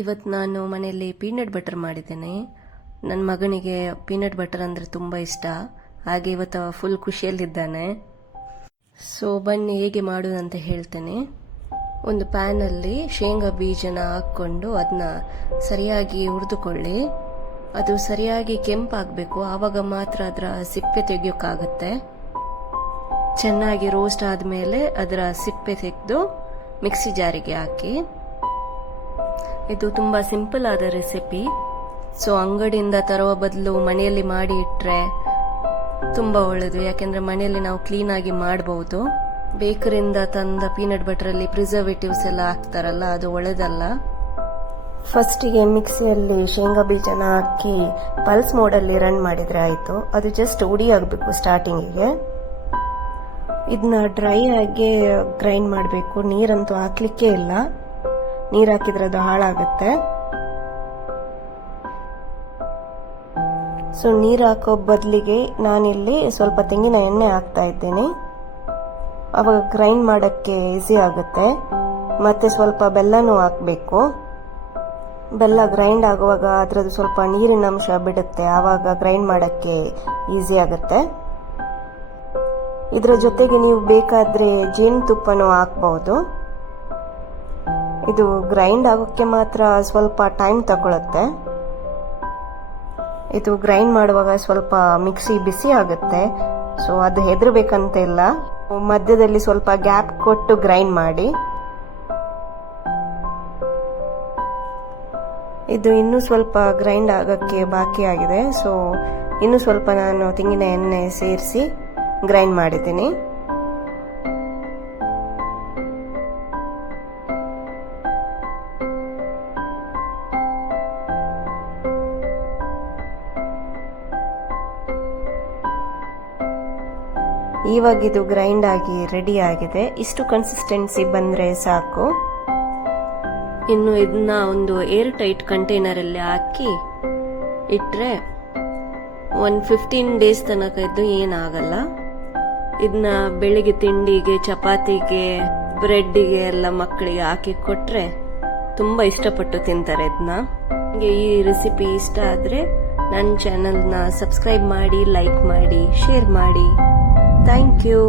ಇವತ್ತು ನಾನು ಮನೆಯಲ್ಲಿ ಪೀನಟ್ ಬಟರ್ ಮಾಡಿದ್ದೇನೆ. ನನ್ನ ಮಗನಿಗೆ ಪೀನಟ್ ಬಟರ್ ಅಂದರೆ ತುಂಬ ಇಷ್ಟ. ಹಾಗೆ ಇವತ್ತು ಫುಲ್ ಖುಷಿಯಲ್ಲಿದ್ದಾನೆ. ಸೊ ಬನ್ನಿ ಹೇಗೆ ಮಾಡೋದಂತ ಹೇಳ್ತೇನೆ. ಒಂದು ಪ್ಯಾನಲ್ಲಿ ಶೇಂಗಾ ಬೀಜನ ಹಾಕ್ಕೊಂಡು ಅದನ್ನ ಸರಿಯಾಗಿ ಹುರಿದುಕೊಳ್ಳಿ. ಅದು ಸರಿಯಾಗಿ ಕೆಂಪಾಗಬೇಕು, ಆವಾಗ ಮಾತ್ರ ಅದರ ಸಿಪ್ಪೆ ತೆಗಿಯೋಕ್ಕಾಗತ್ತೆ. ಚೆನ್ನಾಗಿ ರೋಸ್ಟ್ ಆದಮೇಲೆ ಅದರ ಸಿಪ್ಪೆ ತೆಗೆದು ಮಿಕ್ಸಿ ಜಾರಿಗೆ ಹಾಕಿ. ಇದು ತುಂಬ ಸಿಂಪಲ್ ಆದ ರೆಸಿಪಿ. ಸೊ ಅಂಗಡಿಯಿಂದ ತರುವ ಬದಲು ಮನೆಯಲ್ಲಿ ಮಾಡಿ ಇಟ್ಟರೆ ತುಂಬ ಒಳ್ಳೆಯದು. ಯಾಕೆಂದರೆ ಮನೆಯಲ್ಲಿ ನಾವು ಕ್ಲೀನಾಗಿ ಮಾಡಬಹುದು. ಬೇಕರಿಯಿಂದ ತಂದ ಪೀನಟ್ ಬಟರಲ್ಲಿ ಪ್ರಿಸರ್ವೇಟಿವ್ಸ್ ಎಲ್ಲ ಹಾಕ್ತಾರಲ್ಲ, ಅದು ಒಳ್ಳೆಯದಲ್ಲ. ಫಸ್ಟಿಗೆ ಮಿಕ್ಸಿಯಲ್ಲಿ ಶೇಂಗಾ ಬೀಜನ ಹಾಕಿ ಪಲ್ಸ್ ಮೋಡಲ್ಲಿ ರನ್ ಮಾಡಿದರೆ ಆಯಿತು. ಅದು ಜಸ್ಟ್ ಹುಡಿ ಆಗಬೇಕು ಸ್ಟಾರ್ಟಿಂಗಿಗೆ. ಇದನ್ನ ಡ್ರೈ ಆಗಿ ಗ್ರೈಂಡ್ ಮಾಡಬೇಕು. ನೀರಂತೂ ಹಾಕ್ಲಿಕ್ಕೆ ಇಲ್ಲ, ನೀರು ಹಾಕಿದ್ರೆ ಅದು ಹಾಳಾಗುತ್ತೆ. ಸೊ ನೀರು ಹಾಕೋ ಬದಲಿಗೆ ನಾನಿಲ್ಲಿ ಸ್ವಲ್ಪ ತೆಂಗಿನ ಎಣ್ಣೆ ಹಾಕ್ತಾ ಇದ್ದೀನಿ. ಅವಾಗ ಗ್ರೈಂಡ್ ಮಾಡೋಕ್ಕೆ ಈಸಿ ಆಗುತ್ತೆ. ಮತ್ತೆ ಸ್ವಲ್ಪ ಬೆಲ್ಲನೂ ಹಾಕಬೇಕು. ಬೆಲ್ಲ ಗ್ರೈಂಡ್ ಆಗುವಾಗ ಅದರದ್ದು ಸ್ವಲ್ಪ ನೀರಿನ ಅಂಶ ಬಿಡುತ್ತೆ, ಆವಾಗ ಗ್ರೈಂಡ್ ಮಾಡೋಕ್ಕೆ ಈಸಿ ಆಗುತ್ತೆ. ಇದರ ಜೊತೆಗೆ ನೀವು ಬೇಕಾದರೆ ಜೇನುತುಪ್ಪನೂ ಹಾಕ್ಬಹುದು. ಇದು ಗ್ರೈಂಡ್ ಆಗೋಕ್ಕೆ ಮಾತ್ರ ಸ್ವಲ್ಪ ಟೈಮ್ ತಗೊಳುತ್ತೆ. ಇದು ಗ್ರೈಂಡ್ ಮಾಡುವಾಗ ಸ್ವಲ್ಪ ಮಿಕ್ಸಿ ಬಿಸಿ ಆಗುತ್ತೆ. ಸೊ ಅದು ಹೆದರ್ಬೇಕಂತ ಇಲ್ಲ. ಮಧ್ಯದಲ್ಲಿ ಸ್ವಲ್ಪ ಗ್ಯಾಪ್ ಕೊಟ್ಟು ಗ್ರೈಂಡ್ ಮಾಡಿ. ಇದು ಇನ್ನೂ ಸ್ವಲ್ಪ ಗ್ರೈಂಡ್ ಆಗೋಕ್ಕೆ ಬಾಕಿ ಆಗಿದೆ. ಸೊ ಇನ್ನೂ ಸ್ವಲ್ಪ ನಾನು ತೆಂಗಿನ ಎಣ್ಣೆ ಸೇರಿಸಿ ಗ್ರೈಂಡ್ ಮಾಡಿದ್ದೀನಿ. ಇವಾಗ ಇದು ಗ್ರೈಂಡ್ ಆಗಿ ರೆಡಿ ಆಗಿದೆ. ಇಷ್ಟು ಕನ್ಸಿಸ್ಟೆನ್ಸಿ ಬಂದರೆ ಸಾಕು. ಇನ್ನು ಇದನ್ನ ಒಂದು ಏರ್ ಟೈಟ್ ಕಂಟೈನರಲ್ಲಿ ಹಾಕಿ ಇಟ್ಟರೆ 15 ಡೇಸ್ ತನಕ ಇದು ಏನಾಗಲ್ಲ. ಇದನ್ನ ಬೆಳಿಗ್ಗೆ ತಿಂಡಿಗೆ, ಚಪಾತಿಗೆ, ಬ್ರೆಡ್ಡಿಗೆ ಎಲ್ಲ ಮಕ್ಕಳಿಗೆ ಹಾಕಿ ಕೊಟ್ರೆ ತುಂಬ ಇಷ್ಟಪಟ್ಟು ತಿಂತಾರೆ ಇದನ್ನ. ನಿಮಗೆ ಈ ರೆಸಿಪಿ ಇಷ್ಟ ಆದರೆ ನನ್ನ ಚಾನಲ್ನ ಸಬ್ಸ್ಕ್ರೈಬ್ ಮಾಡಿ, ಲೈಕ್ ಮಾಡಿ, ಶೇರ್ ಮಾಡಿ. Thank you.